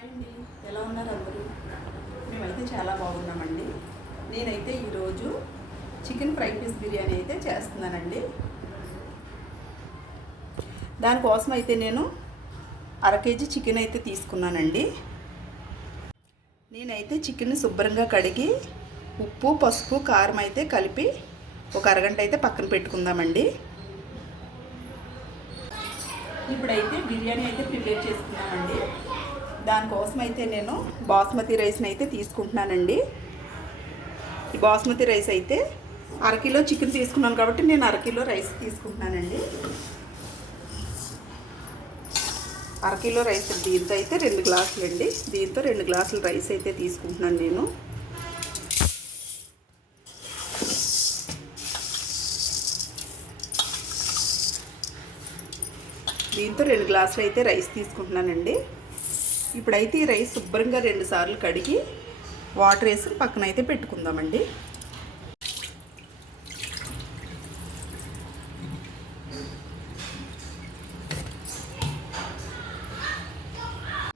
Hi అండి, ఎలా ఉన్నారు అందరూ? మేమైతే చాలా బాగున్నామండి. నేనైతే ఈరోజు చికెన్ ఫ్రై పీస్ బిర్యానీ అయితే చేస్తున్నానండి. దానికోసం అయితే నేను 1/2 కేజీ చికెన్ అయితే తీసుకున్నానండి. నేనైతే చికెన్ని శుభ్రంగా కడిగి ఉప్పు, పసుపు, కారం అయితే కలిపి ఒక అరగంట అయితే పక్కన పెట్టుకుందామండి. ఇప్పుడైతే బిర్యానీ అయితే ప్రిపేర్ చేసుకున్నామండి. దానికోసం అయితే నేను బాస్మతి రైస్ని అయితే తీసుకుంటున్నానండి. ఈ బాస్మతి రైస్ అయితే 1/2 కిలో చికెన్ తీసుకున్నాను కాబట్టి నేను 1/2 కిలో రైస్ తీసుకుంటున్నానండి. 1/2 కిలో రైస్ దీంతో అయితే 2 గ్లాసులు అండి. దీంతో 2 గ్లాసులు రైస్ అయితే తీసుకుంటున్నాను నేను. దీంతో 2 గ్లాసులు అయితే రైస్ తీసుకుంటున్నానండి. ఇప్పుడైతే ఈ రైస్ శుభ్రంగా 2 సార్లు కడిగి వాటర్ వేసి పక్కన అయితే పెట్టుకుందామండి.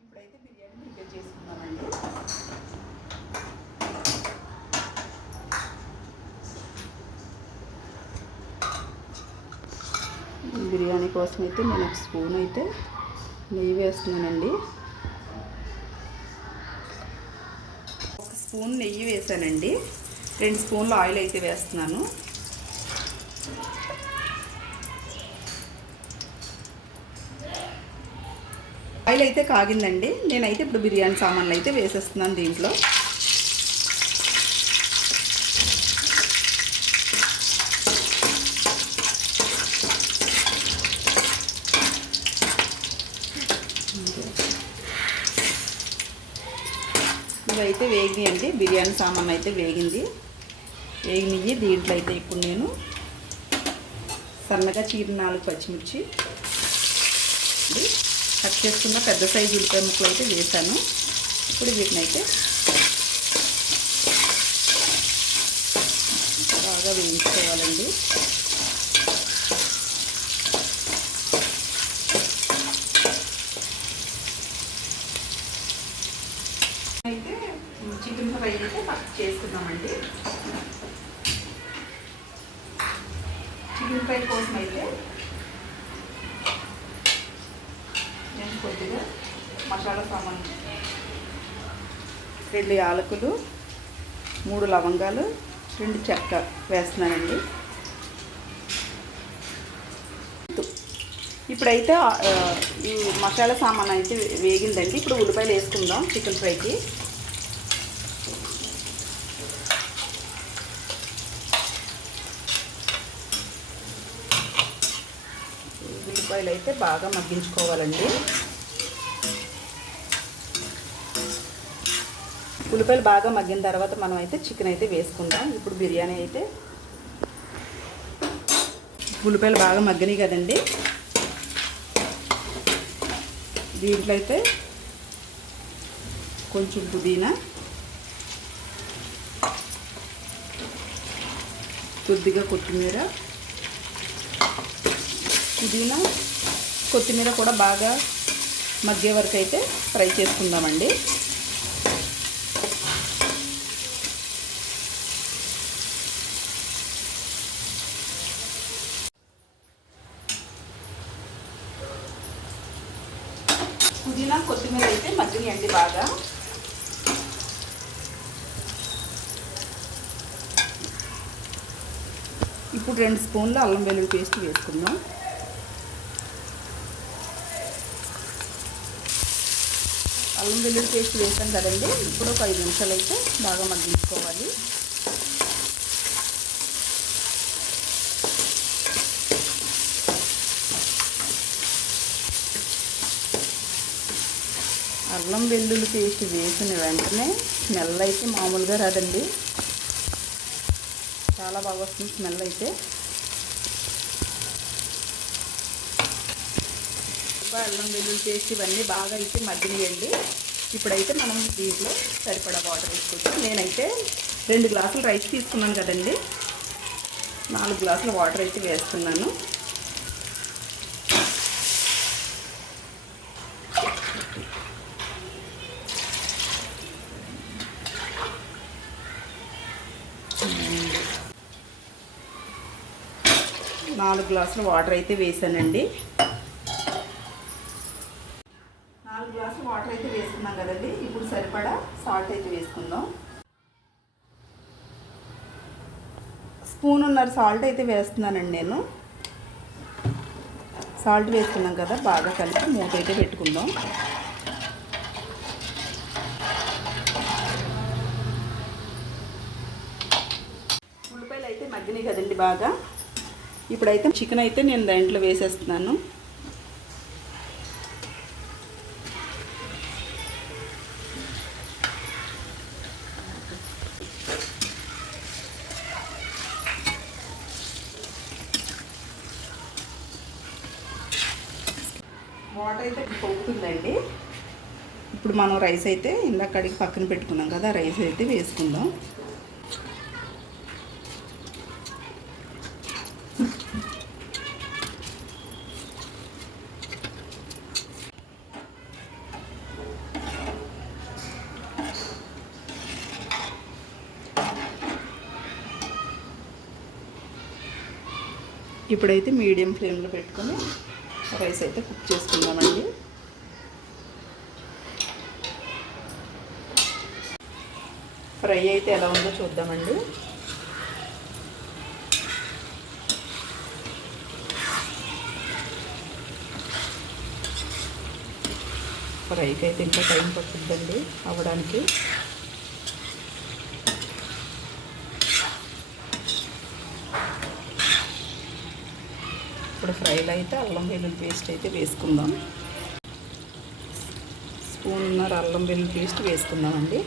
ఇప్పుడైతే బిర్యానీ ప్రిపేర్ చేసుకుందామండి. బిర్యానీ కోసం అయితే నేను 1 స్పూన్ అయితే నెయ్యి వేస్తున్నానండి. 1 స్పూన్ నెయ్యి వేసానండి. 2 స్పూన్లు ఆయిల్ అయితే వేస్తున్నాను. ఆయిల్ అయితే కాగిందండి. నేనైతే ఇప్పుడు బిర్యానీ సామాన్లు అయితే వేసేస్తున్నాను దీంట్లో. ఇవైతే వేగినాయండి. బిర్యానీ సామాన్ అయితే వేగినాయి. దీంట్లో అయితే ఇప్పుడు నేను సన్నగా చీరిన 4 పచ్చిమిర్చి, కట్ చేసుకున్న పెద్ద సైజు ఉల్లిపాయ ముక్కలు అయితే వేసాను. ఇప్పుడు వీటిని అయితే బాగా వేయించుకోవాలండి. అయితే చికెన్ ఫ్రై అయితే ఫస్ట్ చేసుకుందామండి. చికెన్ ఫ్రై కోసం అయితే నేను కొద్దిగా మసాలా సామాను 2 యాలకులు, 3 లవంగాలు, 2 చెక్క వేస్తున్నానండి. ఇప్పుడైతే ఈ మసాలా సామాన్ అయితే వేగిందండి. ఇప్పుడు ఉల్లిపాయలు వేసుకుందాం చికెన్ ఫ్రైకి. ఉల్లిపాయలు అయితే బాగా మగ్గించుకోవాలండి. ఉల్లిపాయలు బాగా మగ్గిన తర్వాత మనం అయితే చికెన్ అయితే వేసుకుందాం. ఇప్పుడు బిర్యానీ అయితే ఉల్లిపాయలు బాగా మగ్గినాయి కదండి. దీంట్లో అయితే కొంచెం పుదీనా, కొద్దిగా కొత్తిమీర కూడా బాగా మగ్గే వరకు అయితే ఫ్రై చేసుకుందామండి. పుదీనా, కొత్తిమీర అయితే మగ్గినాయండి బాగా. ఇప్పుడు 2 స్పూన్లు అల్లం వెల్లుల్లి పేస్ట్ వేసుకుందాం. అల్లం వెల్లుల్లి పేస్ట్ వేసాం కదండి. ఇప్పుడు ఒక 5 నిమిషాలు అయితే బాగా మగ్గించుకోవాలి. అల్లం వెల్లుల్లి పేస్ట్ వేసిన వెంటనే స్మెల్ అయితే మామూలుగా రాదండి. చాలా బాగా వస్తుంది స్మెల్ అయితే. అల్లం వెల్లుల్లి పేస్ట్ ఇవన్నీ బాగా అయితే మగ్గినాయండి. ఇప్పుడైతే మనం దీంట్లో సరిపడా వాటర్ వేసుకోవచ్చు. నేనైతే 2 గ్లాసులు రైస్ తీసుకున్నాను కదండి. 4 గ్లాసుల వాటర్ అయితే వేస్తున్నాను. 4 గ్లాసుల వాటర్ అయితే వేసానండి. 4 గ్లాసుల వాటర్ అయితే వేసుకున్నాం కదండి. ఇప్పుడు సరిపడా సాల్ట్ అయితే వేసుకుందాం. స్పూన్నర సాల్ట్ అయితే వేస్తున్నానండి నేను. సాల్ట్ వేసుకున్నాం కదా, బాగా కలిపి మూత అయితే పెట్టుకుందాం. ఉల్లిపాయలు అయితే మగ్గినాయి కదండి బాగా. ఇప్పుడైతే చికెన్ అయితే నేను దాంట్లో వేసేస్తున్నాను. వాటర్ అయితే పొంగుతుందండి. ఇప్పుడు మనం రైస్ అయితే ఇందాక కడిగి పక్కన పెట్టుకున్నాం కదా, రైస్ అయితే వేసుకుందాం. ఇప్పుడైతే మీడియం ఫ్లేమ్లో పెట్టుకొని రైస్ అయితే కుక్ చేసుకుందామండి. ఫ్రై అయితే ఎలా ఉందో చూద్దామండి. ఫ్రైకి అయితే ఇంకా టైం పడుతుందండి అవ్వడానికి. ఇప్పుడు ఫ్రైలో అయితే అల్లం వెల్లుల్లి పేస్ట్ అయితే వేసుకుందాం. స్పూన్నర అల్లం వెల్లుల్లి పేస్ట్ వేసుకుందామండి.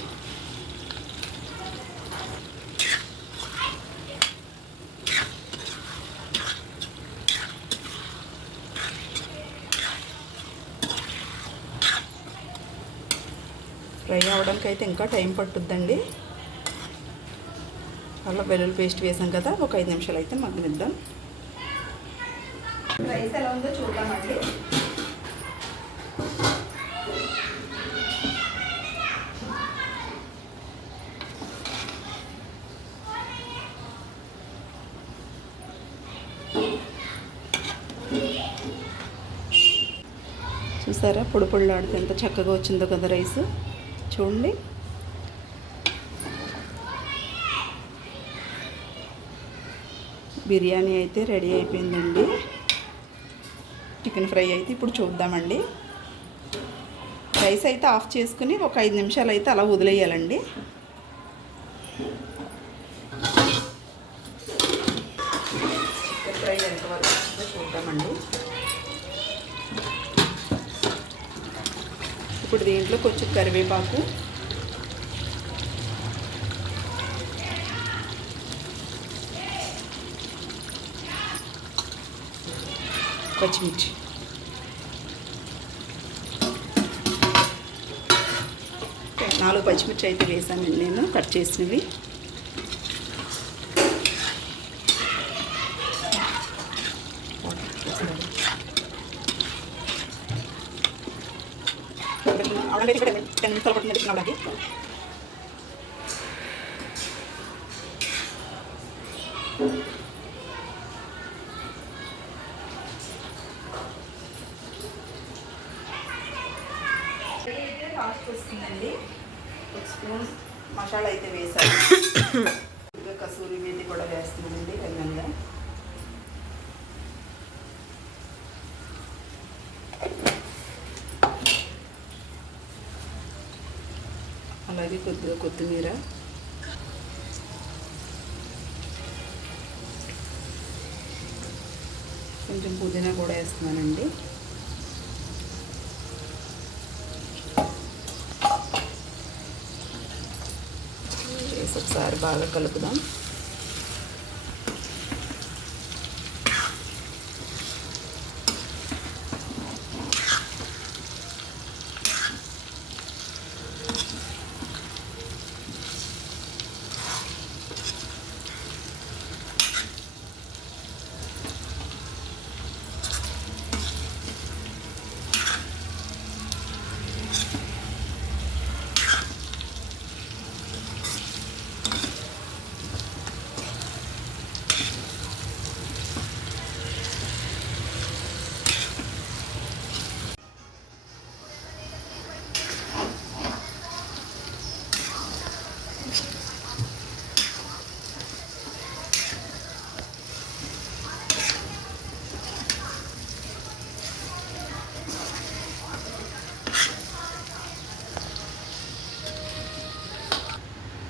ఫ్రై అవ్వడానికి అయితే ఇంకా టైం పట్టుద్దండి. అల్లం వెల్లుల్లి పేస్ట్ వేసాం కదా, ఒక 5 నిమిషాలు అయితే మగ్గనిద్దాం. రైస్ ఎలా ఉందో చూద్దామండి. చూసారా పొడి పొడిలాడితే ఎంత చక్కగా వచ్చిందో కదా రైస్. చూడండి. బిర్యానీ అయితే రెడీ అయిపోయిందండి. చికెన్ ఫ్రై అయితే ఇప్పుడు చూద్దామండి. రైస్ అయితే ఆఫ్ చేసుకుని ఒక 5 నిమిషాలు అయితే అలా వదిలేయాలండి. చికెన్ ఫ్రై ఎంతవరకు వచ్చిందో చూద్దామండి. ఇప్పుడు దీంట్లో కొంచెం కరివేపాకు, పచ్చిమిర్చి, నాలుగు పచ్చిమిర్చి అయితే వేసానండి నేను కట్ చేసినవి. లాస్ట్ వస్తుందండి. ఒక స్పూన్ మసాలా అయితే వేసాను. ఇంకా కసూరి మేతి కూడా వేస్తున్నానండి రెండంగా. అలాగే కొద్దిగా కొత్తిమీర, కొంచెం పుదీనా కూడా వేస్తున్నానండి. వేసి ఒకసారి బాగా కలుపుదాం.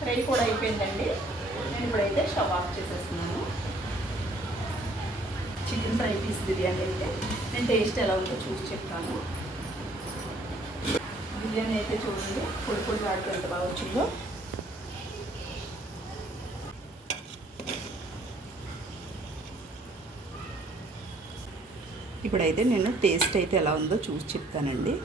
ఫ్రై కూడా అయిపోయిందండి. నేను ఇప్పుడైతే స్టవ్ ఆఫ్ చేసేస్తున్నాను. చికెన్ ఫ్రై పీస్ బిర్యానీ అయితే నేను టేస్ట్ ఎలా ఉందో చూసి చెప్తాను. బిర్యానీ అయితే చూడండి పొడి పొడి వాడితే ఎంత బాగా వచ్చిందో. ఇప్పుడైతే నేను టేస్ట్ అయితే ఎలా ఉందో చూసి చెప్తానండి.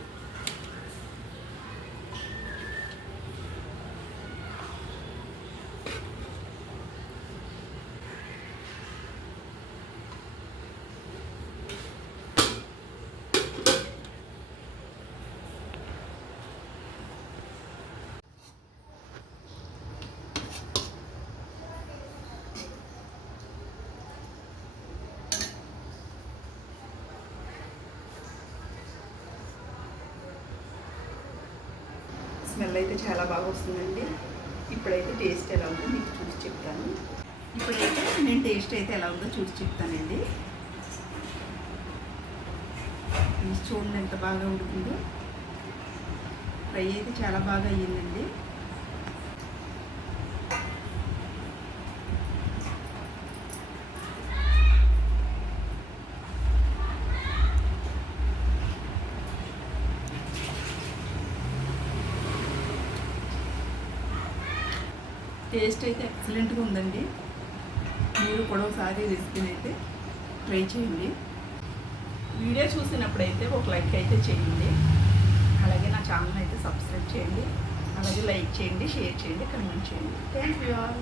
స్మెల్ అయితే చాలా బాగా వస్తుందండి. ఇప్పుడైతే టేస్ట్ ఎలా ఉందో మీకు చూసి చెప్తాను. ఇప్పుడైతే నేను టేస్ట్ అయితే ఎలా ఉందో చూసి చెప్తానండి. చూడండి ఎంత బాగా ఉడికిందో. ఫ్రై అయితే చాలా బాగా అయ్యిందండి. టేస్ట్ అయితే ఎక్సలెంట్గా ఉందండి. మీరు కూడా ఒకసారి రెసిపీని అయితే ట్రై చేయండి. వీడియో చూసినప్పుడైతే ఒక లైక్ అయితే చేయండి. అలాగే నా ఛానల్ అయితే సబ్స్క్రైబ్ చేయండి. అలాగే లైక్ చేయండి, షేర్ చేయండి, కామెంట్ చేయండి. Thank you all.